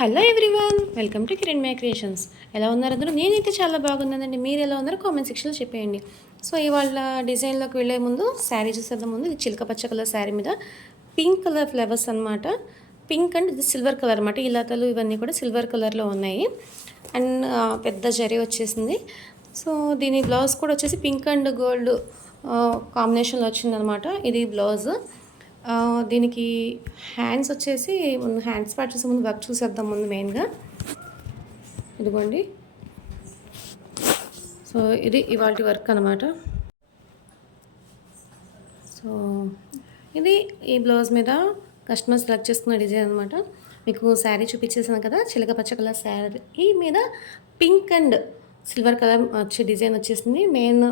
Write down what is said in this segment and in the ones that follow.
Hello everyone, welcome to Kiranmaya creations. ఎలా ఉన్నారు అందరూ? నేనైతే చాలా బాగున్నానండి. మీరు ఎలా ఉన్నారో కామెంట్ సెక్షన్లో చెప్పేయండి. సో ఇవాళ డిజైన్లోకి వెళ్ళే ముందు శారీ చూసేద్దాం. ముందు ఇది చిలక పచ్చ కలర్ శారీ మీద పింక్ కలర్ ఫ్లవర్స్ అనమాట. పింక్ అండ్ ఇది సిల్వర్ కలర్ అనమాట. ఈ లతలు ఇవన్నీ కూడా సిల్వర్ కలర్లో ఉన్నాయి. అండ్ పెద్ద జరీ వచ్చేసింది. సో దీని బ్లౌజ్ కూడా వచ్చేసి పింక్ అండ్ గోల్డ్ కాంబినేషన్లో వచ్చిందనమాట. ఇది బ్లౌజ్. దీనికి హ్యాండ్స్ వచ్చేసి హ్యాండ్స్ పార్ట్ చూసే ముందు వర్క్ చూసేద్దాం. ముందు మెయిన్గా ఇదిగోండి. సో ఇది ఇవాళ వర్క్ అనమాట. సో ఇది ఈ బ్లౌజ్ మీద కస్టమర్ సెలెక్ట్ చేసుకున్న డిజైన్ అనమాట. మీకు శారీ చూపించేసాను కదా, చిలక పచ్చ కలర్ శారీ మీద పింక్ అండ్ సిల్వర్ కలర్ వచ్చే డిజైన్ వచ్చేసింది. మెయిన్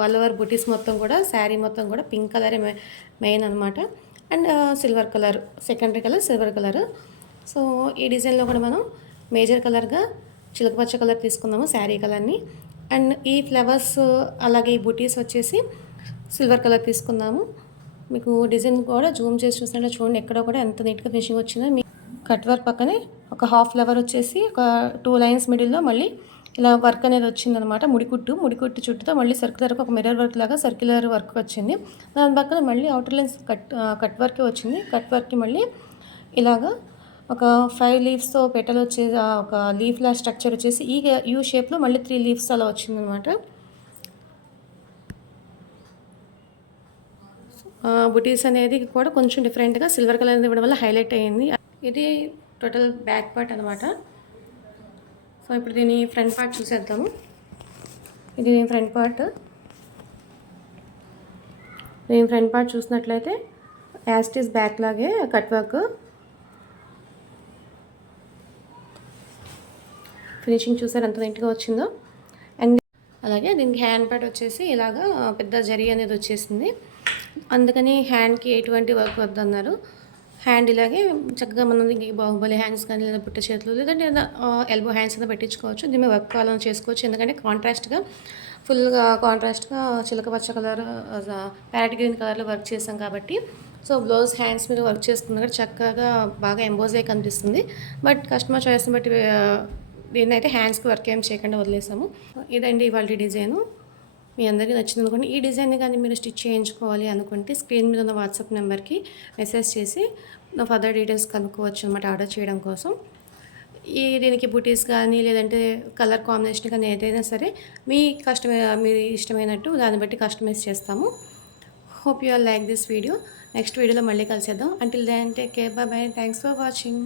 ఆల్ ఓవర్ బుటీస్ మొత్తం కూడా శారీ మొత్తం కూడా పింక్ కలరే మెయిన్ అనమాట. And silver colour secondary colour silver colour. So ఈ డిజైన్లో కూడా మనం మేజర్ కలర్గా చిలక పచ్చ కలర్ తీసుకుందాము శారీ కలర్ని. అండ్ ఈ ఫ్లవర్స్ అలాగే ఈ బుటీస్ వచ్చేసి సిల్వర్ కలర్ తీసుకుందాము. మీకు డిజైన్ కూడా జూమ్ చేసి చూస్తుంటే చూడండి, ఎక్కడ కూడా ఎంత నీట్గా ఫినిషింగ్ వచ్చిందో. మీ కట్ వర్క్ పక్కనే ఒక హాఫ్ ఫ్లవర్ వచ్చేసి ఒక 2 లైన్స్ మిడిల్లో మళ్ళీ ఇలా వర్క్ అనేది వచ్చిందనమాట. ముడికుట్టు చుట్టూతో మళ్ళీ సర్క్యులర్ ఒక మిర్రర్ వర్క్ లాగా సర్క్యులర్ వర్క్ వచ్చింది. దాని పక్కన మళ్ళీ అవుటర్ లైన్స్ కట్ వర్క్ వచ్చింది. కట్ వర్క్కి మళ్ళీ ఇలాగా ఒక 5 లీవ్స్తో పెటల్ వచ్చేసి ఒక లీఫ్లా స్ట్రక్చర్ వచ్చేసి ఈ యూ షేప్లో మళ్ళీ 3 లీవ్స్ అలా వచ్చిందనమాట. బుటీస్ అనేది కూడా కొంచెం డిఫరెంట్గా సిల్వర్ కలర్ ఇవ్వడం వల్ల హైలైట్ అయ్యింది. ఇది టోటల్ బ్యాక్ పార్ట్ అనమాట. సో ఇప్పుడు దీని ఫ్రంట్ పార్ట్ చూసేద్దాము. ఇది దీని ఫ్రంట్ పార్ట్. దీని ఫ్రంట్ పార్ట్ చూసినట్లయితే యాస్టీస్ బ్యాక్ లాగే కట్ వర్క్ ఫినిషింగ్ చూసారు ఎంత నీట్గా వచ్చిందో. అండ్ అలాగే దీనికి హ్యాండ్ పార్ట్ వచ్చేసి ఇలాగా పెద్ద జరీ అనేది వచ్చేసింది. అందుకని హ్యాండ్కి ఎటువంటి వర్క్ వద్దన్నారు. హ్యాండ్ ఇలాగే చక్కగా మనం ఇంక బాహుబలి హ్యాండ్స్ కానీ లేదా పుట్ట చేతులు లేదంటే ఎల్బో హ్యాండ్స్ అనేది పెట్టించుకోవచ్చు. దీన్ని వర్క్ కావాలని చేసుకోవచ్చు. ఎందుకంటే కాంట్రాస్ట్గా ఫుల్గా కాంట్రాస్ట్గా చిలక పచ్చ కలర్ ప్యారెట్ గ్రీన్ కలర్లో వర్క్ చేసాం కాబట్టి సో బ్లౌజ్ హ్యాండ్స్ మీద వర్క్ చేసుకున్నా కూడా చక్కగా బాగా ఎంబోజ్ అయ్యి కనిపిస్తుంది. బట్ కస్టమర్ చాయిస్ని బట్టి దీన్ని అయితే హ్యాండ్స్కి వర్క్ ఏం చేయకుండా వదిలేసాము. ఇదండి ఇవాళ డిజైను. మీ అందరికీ నచ్చింది అనుకోండి. ఈ డిజైన్ కానీ మీరు స్టిచ్ చేయించుకోవాలి అనుకుంటే స్క్రీన్ మీద ఉన్న వాట్సాప్ నెంబర్కి మెసేజ్ చేసి నా ఫర్దర్ డీటెయిల్స్ కనుక్కోవచ్చు అనమాట ఆర్డర్ చేయడం కోసం. దీనికి బుటీస్ కానీ లేదంటే కలర్ కాంబినేషన్ కానీ ఏదైనా సరే మీ మీరు ఇష్టమైనట్టు దాన్ని బట్టి కస్టమైజ్ చేస్తాము. Hope you are like this video. Next వీడియోలో మళ్ళీ కలిసేద్దాం. Until then take care, bye bye. Thanks for watching.